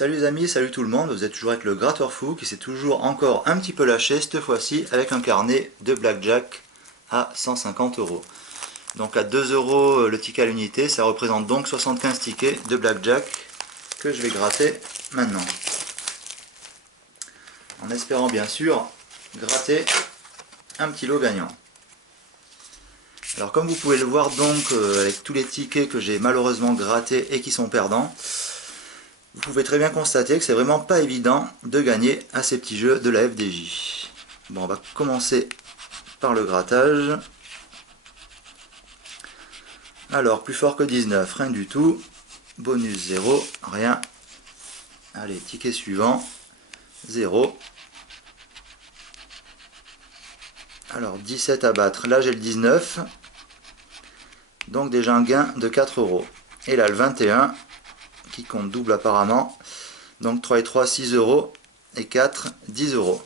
Salut les amis, salut tout le monde, vous êtes toujours avec le gratteur fou qui s'est toujours encore un petit peu lâché, cette fois-ci avec un carnet de blackjack à 150 €. Donc à 2 € le ticket à l'unité, ça représente donc 75 tickets de blackjack que je vais gratter maintenant. En espérant bien sûr gratter un petit lot gagnant. Alors comme vous pouvez le voir donc avec tous les tickets que j'ai malheureusement grattés et qui sont perdants, vous pouvez très bien constater que c'est vraiment pas évident de gagner à ces petits jeux de la FDJ. Bon, on va commencer par le grattage. Alors, plus fort que 19, rien du tout. Bonus 0, rien. Allez, ticket suivant, 0. Alors, 17 à battre. Là, j'ai le 19. Donc déjà un gain de 4 €. Et là, le 21. Qui compte double apparemment. Donc 3 et 3, 6 € et 4, 10 €.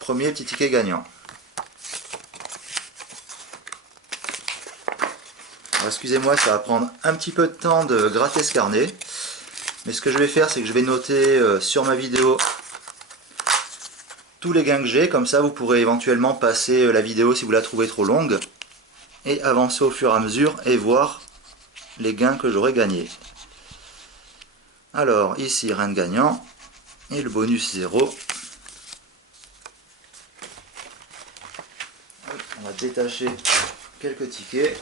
Premier petit ticket gagnant. Excusez-moi, ça va prendre un petit peu de temps de gratter ce carnet. Mais ce que je vais faire, c'est que je vais noter sur ma vidéo tous les gains que j'ai. Comme ça, vous pourrez éventuellement passer la vidéo si vous la trouvez trop longue. Et avancer au fur et à mesure et voir les gains que j'aurai gagnés. Alors, ici, rien de gagnant. Et le bonus 0. On va détacher quelques tickets.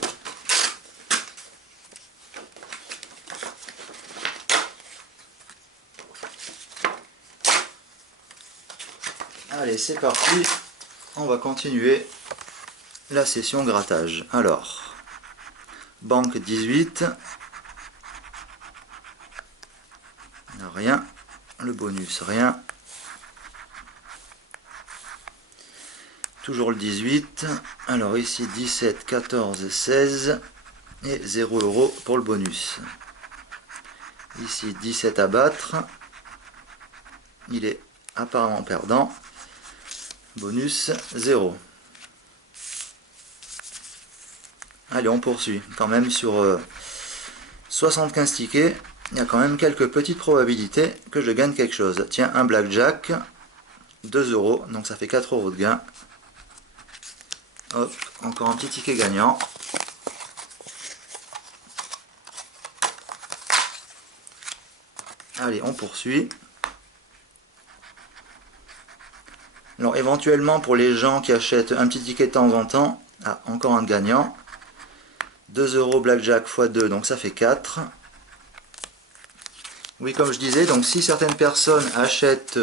Allez, c'est parti. On va continuer la session grattage. Alors, banque 18. Rien. Le bonus, rien. Toujours le 18. Alors ici 17, 14, 16 et 0 € pour le bonus. Ici 17 à battre. Il est apparemment perdant. Bonus 0. Allez, on poursuit. Quand même sur 75 tickets, il y a quand même quelques petites probabilités que je gagne quelque chose. Tiens, un blackjack, 2 €, donc ça fait 4 € de gain. Hop, encore un petit ticket gagnant. Allez, on poursuit. Alors éventuellement pour les gens qui achètent un petit ticket de temps en temps, encore un gagnant. 2 € blackjack x 2, donc ça fait 4. Oui, comme je disais, donc si certaines personnes achètent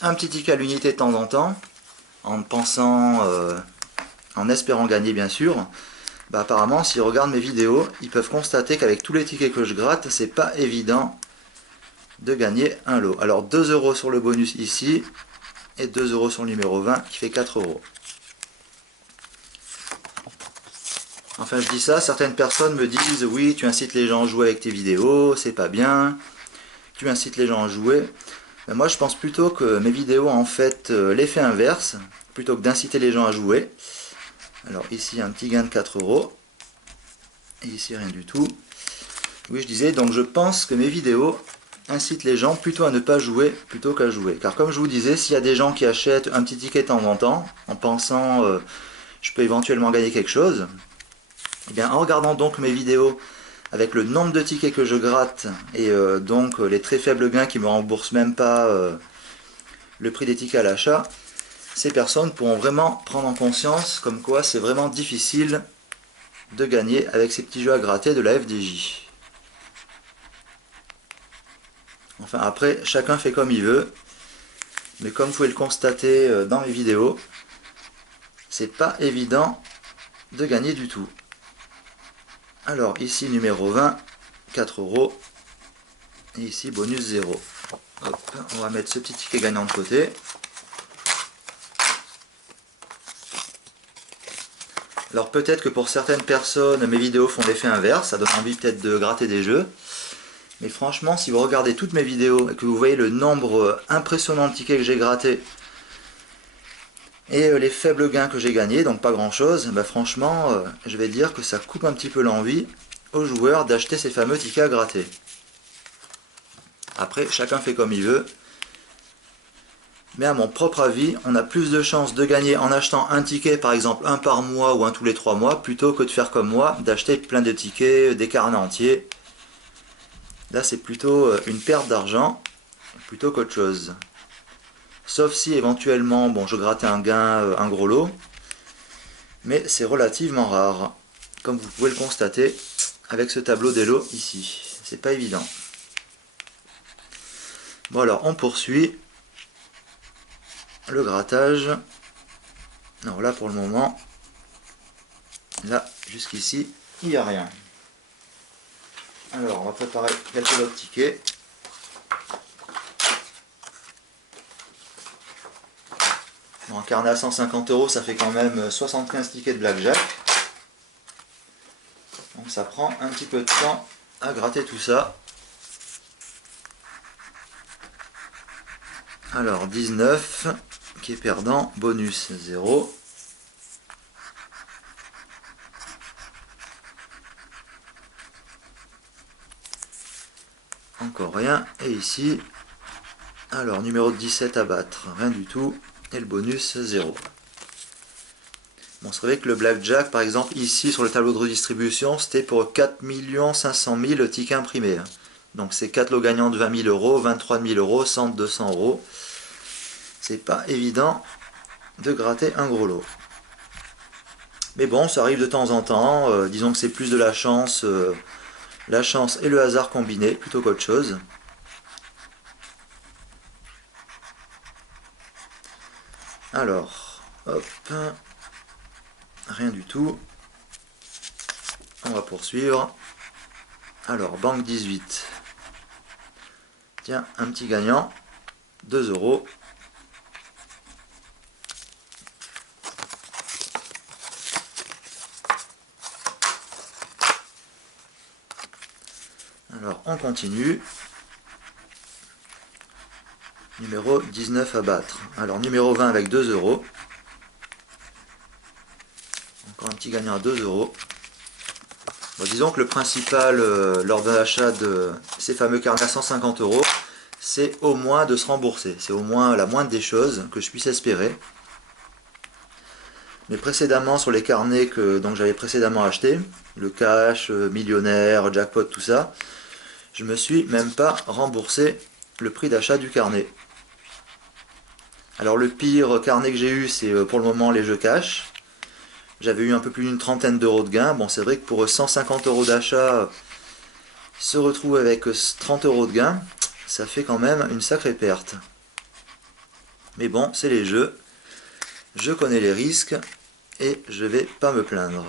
un petit ticket à l'unité de temps en temps, en pensant, en espérant gagner bien sûr, bah apparemment s'ils regardent mes vidéos, ils peuvent constater qu'avec tous les tickets que je gratte, c'est pas évident de gagner un lot. Alors 2 € sur le bonus ici, et 2 € sur le numéro 20 qui fait 4 €. Enfin je dis ça, certaines personnes me disent oui tu incites les gens à jouer avec tes vidéos, c'est pas bien, tu incites les gens à jouer. Mais moi je pense plutôt que mes vidéos ont en fait l'effet inverse, plutôt que d'inciter les gens à jouer. Alors ici un petit gain de 4 €, et ici rien du tout. Oui je disais, donc je pense que mes vidéos incitent les gens plutôt à ne pas jouer plutôt qu'à jouer. Car comme je vous disais, s'il y a des gens qui achètent un petit ticket de temps en temps, en pensant je peux éventuellement gagner quelque chose, et bien en regardant donc mes vidéos avec le nombre de tickets que je gratte et donc les très faibles gains qui ne me remboursent même pas le prix des tickets à l'achat, ces personnes pourront vraiment prendre en conscience comme quoi c'est vraiment difficile de gagner avec ces petits jeux à gratter de la FDJ. Enfin après, chacun fait comme il veut, mais comme vous pouvez le constater dans mes vidéos, c'est pas évident de gagner du tout. Alors ici numéro 20, 4 €, et ici bonus 0. Hop, on va mettre ce petit ticket gagnant de côté. Alors peut-être que pour certaines personnes, mes vidéos font l'effet inverse, ça donne envie peut-être de gratter des jeux. Mais franchement, si vous regardez toutes mes vidéos et que vous voyez le nombre impressionnant de tickets que j'ai grattés et les faibles gains que j'ai gagnés, donc pas grand chose, bah franchement, je vais dire que ça coupe un petit peu l'envie aux joueurs d'acheter ces fameux tickets à gratter. Après, chacun fait comme il veut. Mais à mon propre avis, on a plus de chances de gagner en achetant un ticket, par exemple un par mois ou un tous les 3 mois, plutôt que de faire comme moi, d'acheter plein de tickets, des carnets entiers. Là, c'est plutôt une perte d'argent, plutôt qu'autre chose. Sauf si éventuellement, bon, je grattais un gain, un gros lot, mais c'est relativement rare, comme vous pouvez le constater avec ce tableau des lots ici. C'est pas évident. Bon alors, on poursuit le grattage. Alors là, pour le moment, là, jusqu'ici, il n'y a rien. Alors, on va préparer quelques autres tickets. Bon, un carnet à 150 €, ça fait quand même 75 tickets de blackjack. Donc ça prend un petit peu de temps à gratter tout ça. Alors 19 qui est perdant, bonus 0. Encore rien. Et ici, alors numéro 17 à battre, rien du tout. Et le bonus 0. Bon, c'est vrai que le blackjack, par exemple, ici sur le tableau de redistribution, c'était pour 4 500 000 tickets imprimés. Donc c'est 4 lots gagnants de 20 000 €, 23 000 €, 100, 200 €. C'est pas évident de gratter un gros lot. Mais bon, ça arrive de temps en temps. Disons que c'est plus de la chance et le hasard combinés plutôt qu'autre chose. Alors, hop, rien du tout. On va poursuivre. Alors, banque 18. Tiens, un petit gagnant, 2 €. Alors, on continue. Numéro 19 à battre. Alors, numéro 20 avec 2 €. Encore un petit gagnant à 2 €. Bon, disons que le principal lors de l'achat de ces fameux carnets à 150 €, c'est au moins de se rembourser. C'est au moins la moindre des choses que je puisse espérer. Mais précédemment, sur les carnets que j'avais précédemment achetés, le cash, millionnaire, jackpot, tout ça, je me suis même pas remboursé le prix d'achat du carnet. Alors le pire carnet que j'ai eu, c'est pour le moment les jeux cash. J'avais eu un peu plus d'une trentaine d'euros de gain. Bon, c'est vrai que pour 150 € d'achat, se retrouver avec 30 € de gain, ça fait quand même une sacrée perte. Mais bon, c'est les jeux. Je connais les risques et je vais pas me plaindre.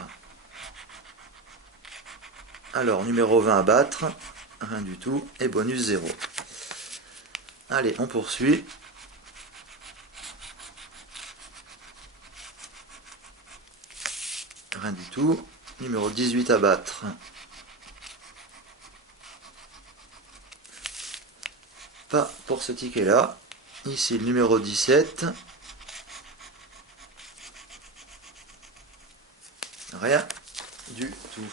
Alors, numéro 20 à battre, rien du tout, et bonus 0. Allez, on poursuit. Rien du tout. Numéro 18 à battre. Pas pour ce ticket là. Ici le numéro 17. Rien du tout.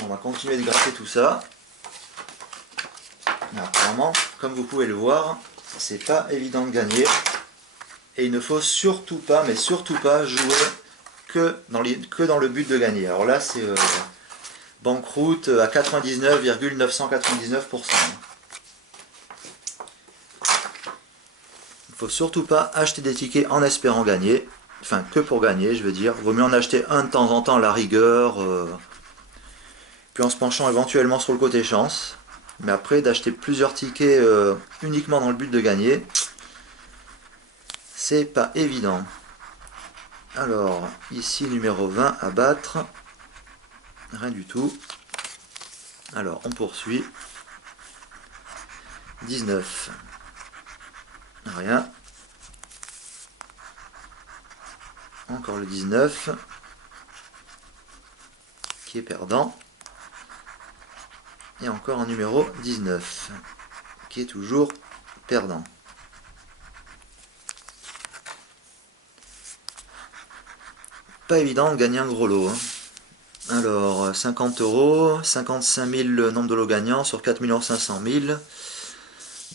On va continuer de gratter tout ça. Mais apparemment, comme vous pouvez le voir, c'est pas évident de gagner. Et il ne faut surtout pas, mais surtout pas jouer que dans le but de gagner. Alors là, c'est banqueroute à 99,999%. Il ne faut surtout pas acheter des tickets en espérant gagner. Enfin, que pour gagner, je veux dire. Vaut mieux en acheter un de temps en temps à la rigueur. Puis en se penchant éventuellement sur le côté chance. Mais après, d'acheter plusieurs tickets uniquement dans le but de gagner, c'est pas évident. Alors, ici, numéro 20 à battre. Rien du tout. Alors, on poursuit. 19. Rien. Encore le 19. Qui est perdant. Et encore un numéro 19. Qui est toujours perdant. Pas évident de gagner un gros lot. Hein. Alors, 50 euros, 55 000 le nombre de lots gagnants sur 4 500 000,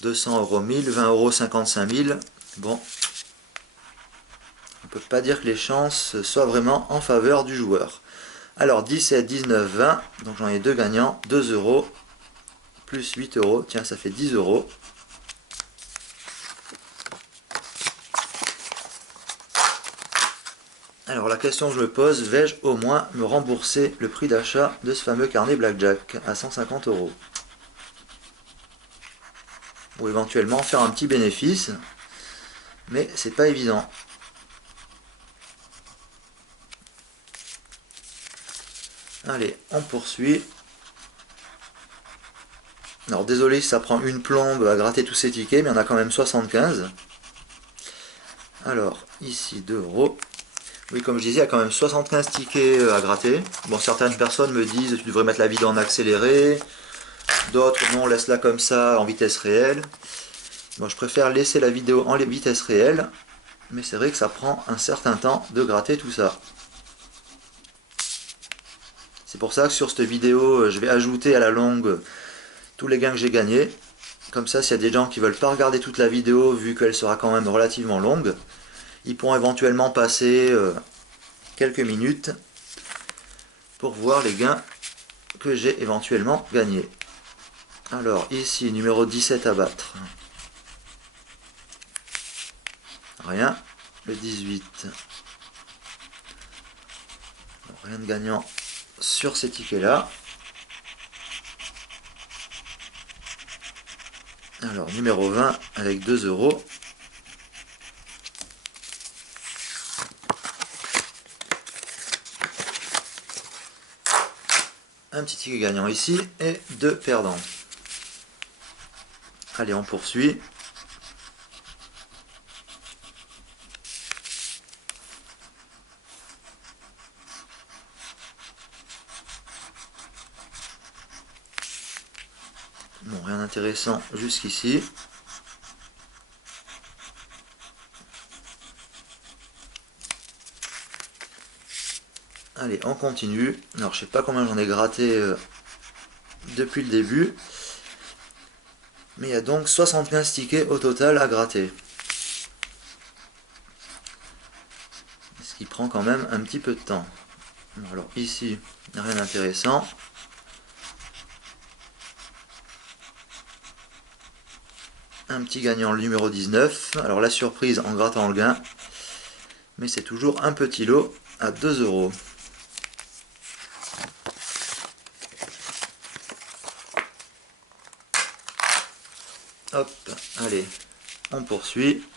200 euros 1000, 20 euros 55 000. Bon, on peut pas dire que les chances soient vraiment en faveur du joueur. Alors, 17, 19, 20, donc j'en ai deux gagnants, 2 euros, plus 8 euros, tiens, ça fait 10 euros. Alors la question que je me pose, vais-je au moins me rembourser le prix d'achat de ce fameux carnet Blackjack à 150 euros? Ou éventuellement faire un petit bénéfice, mais c'est pas évident. Allez, on poursuit. Alors désolé si ça prend une plombe à gratter tous ces tickets, mais il y en a quand même 75. Alors, ici 2 euros. Oui, comme je disais, il y a quand même 75 tickets à gratter. Bon, certaines personnes me disent tu devrais mettre la vidéo en accéléré. D'autres non, laisse-la comme ça en vitesse réelle. Bon, je préfère laisser la vidéo en vitesse réelle. Mais c'est vrai que ça prend un certain temps de gratter tout ça. C'est pour ça que sur cette vidéo, je vais ajouter à la longue tous les gains que j'ai gagnés. Comme ça, s'il y a des gens qui ne veulent pas regarder toute la vidéo, vu qu'elle sera quand même relativement longue, ils pourront éventuellement passer quelques minutes pour voir les gains que j'ai éventuellement gagnés. Alors, ici, numéro 17 à battre. Rien. Le 18. Rien de gagnant sur ces tickets-là. Alors, numéro 20 avec 2 euros. Un petit ticket gagnant ici et 2 perdants. Allez, on poursuit. Bon, rien d'intéressant jusqu'ici. Allez, on continue. Alors, je sais pas combien j'en ai gratté depuis le début. Mais il y a donc 75 tickets au total à gratter. Ce qui prend quand même un petit peu de temps. Alors ici, rien d'intéressant. Un petit gagnant, le numéro 19. Alors la surprise en grattant le gain. Mais c'est toujours un petit lot à 2 euros. Hop, allez, on poursuit.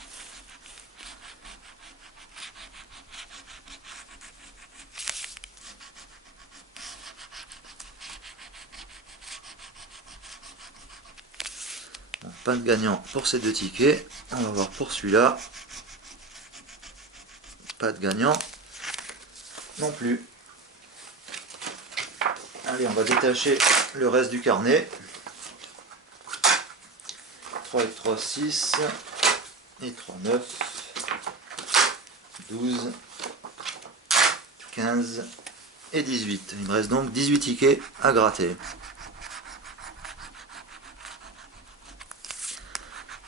Bon, pas de gagnant pour ces deux tickets. On va voir pour celui-là. Pas de gagnant non plus. Allez, on va détacher le reste du carnet. 3 et 3, 6. Et 3, 9. 12. 15. Et 18. Il me reste donc 18 tickets à gratter.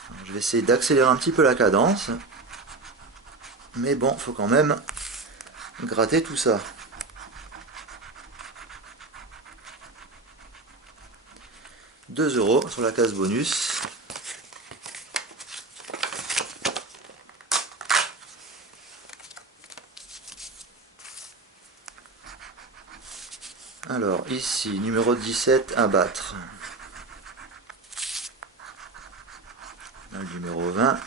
Alors, je vais essayer d'accélérer un petit peu la cadence. Mais bon, il faut quand même gratter tout ça. « 2 euros sur la case bonus. Alors ici, numéro 17 à battre. Là, le numéro 20.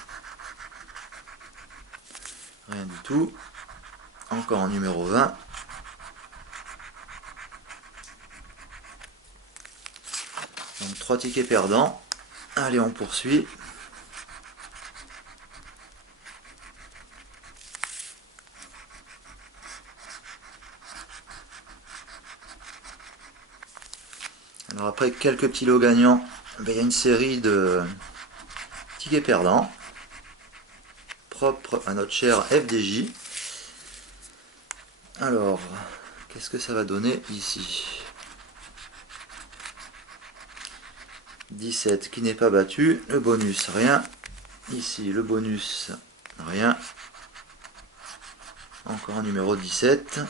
Rien du tout. Encore un numéro 20. Donc 3 tickets perdants. Allez, on poursuit. Alors après quelques petits lots gagnants, il y a une série de tickets perdants. Propre à notre cher FDJ. Alors, qu'est-ce que ça va donner ici? 17 qui n'est pas battu, le bonus rien, ici le bonus rien, encore un numéro 17,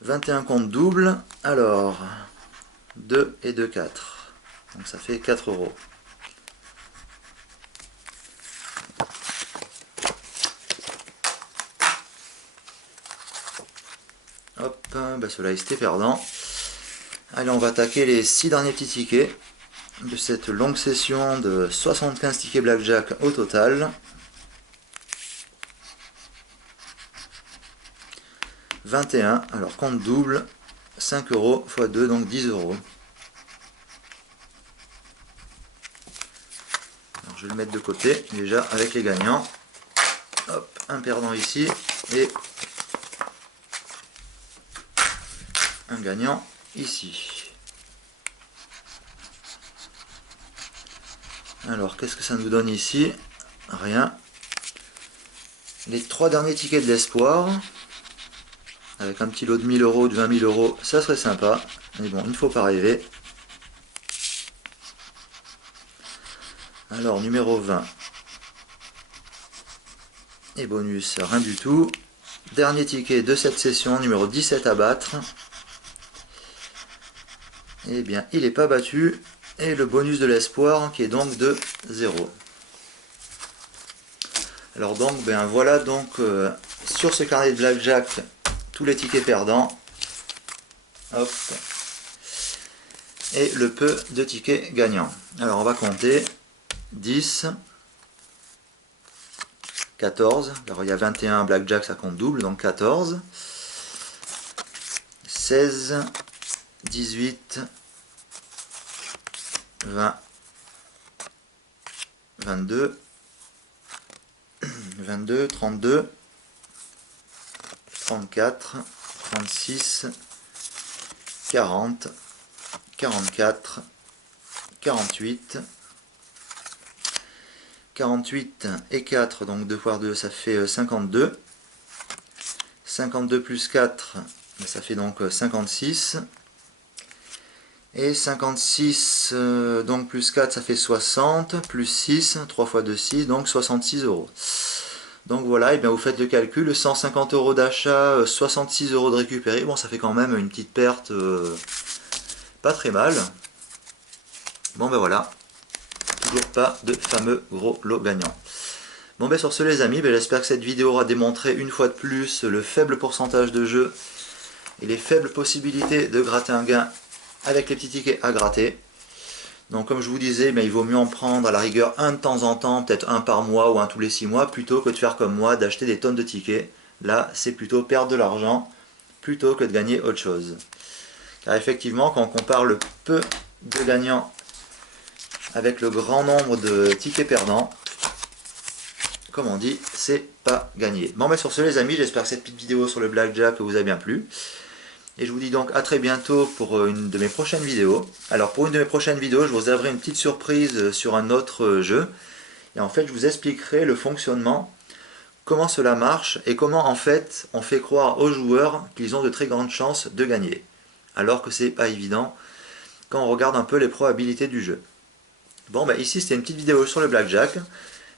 21 compte double, alors 2 et 2, 4, donc ça fait 4 euros. Hop, bah cela était perdant. Allez, on va attaquer les 6 derniers petits tickets de cette longue session de 75 tickets blackjack au total. 21, alors compte double, 5 euros x 2, donc 10 euros. Alors, je vais le mettre de côté déjà avec les gagnants. Hop, un perdant ici et un gagnant ici. Alors, qu'est-ce que ça nous donne ici? Rien. Les 3 derniers tickets de l'espoir, avec un petit lot de 1000 euros, de 20 000 euros, ça serait sympa. Mais bon, il ne faut pas rêver. Alors, numéro 20. Et bonus, rien du tout. Dernier ticket de cette session, numéro 17 à battre. Eh bien, il n'est pas battu. Et le bonus de l'espoir qui est donc de 0. Alors donc, ben voilà donc sur ce carnet de blackjack tous les tickets perdants. Hop. Et le peu de tickets gagnants. Alors on va compter 10, 14, alors il y a 21 blackjack, ça compte double, donc 14, 16, 18, 20, 22, 22, 32, 34, 36, 40, 44, 48, 48 et 4, donc 2 fois 2, ça fait 52. 52 plus 4, ça fait donc 56. Et 56, donc plus 4, ça fait 60. Plus 6, 3 fois 2, 6, donc 66 euros. Donc voilà, et bien vous faites le calcul, 150 euros d'achat, 66 euros de récupéré. Bon, ça fait quand même une petite perte pas très mal. Bon ben voilà, toujours pas de fameux gros lot gagnant. Bon ben sur ce les amis, ben, j'espère que cette vidéo aura démontré une fois de plus le faible pourcentage de jeu et les faibles possibilités de gratter un gain avec les petits tickets à gratter. Donc comme je vous disais, ben, il vaut mieux en prendre à la rigueur un de temps en temps, peut-être un par mois ou un tous les 6 mois, plutôt que de faire comme moi, d'acheter des tonnes de tickets. Là, c'est plutôt perdre de l'argent, plutôt que de gagner autre chose. Car effectivement, quand on compare le peu de gagnants avec le grand nombre de tickets perdants, comme on dit, c'est pas gagné. Bon, ben sur ce les amis, j'espère que cette petite vidéo sur le blackjack vous a bien plu. Et je vous dis donc à très bientôt pour une de mes prochaines vidéos. Alors pour une de mes prochaines vidéos, je vous réserverai une petite surprise sur un autre jeu. Et en fait, je vous expliquerai le fonctionnement, comment cela marche et comment en fait on fait croire aux joueurs qu'ils ont de très grandes chances de gagner. Alors que c'est pas évident quand on regarde un peu les probabilités du jeu. Bon, ben ici c'était une petite vidéo sur le blackjack.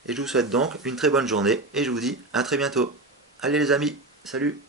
Et je vous souhaite donc une très bonne journée et je vous dis à très bientôt. Allez les amis, salut!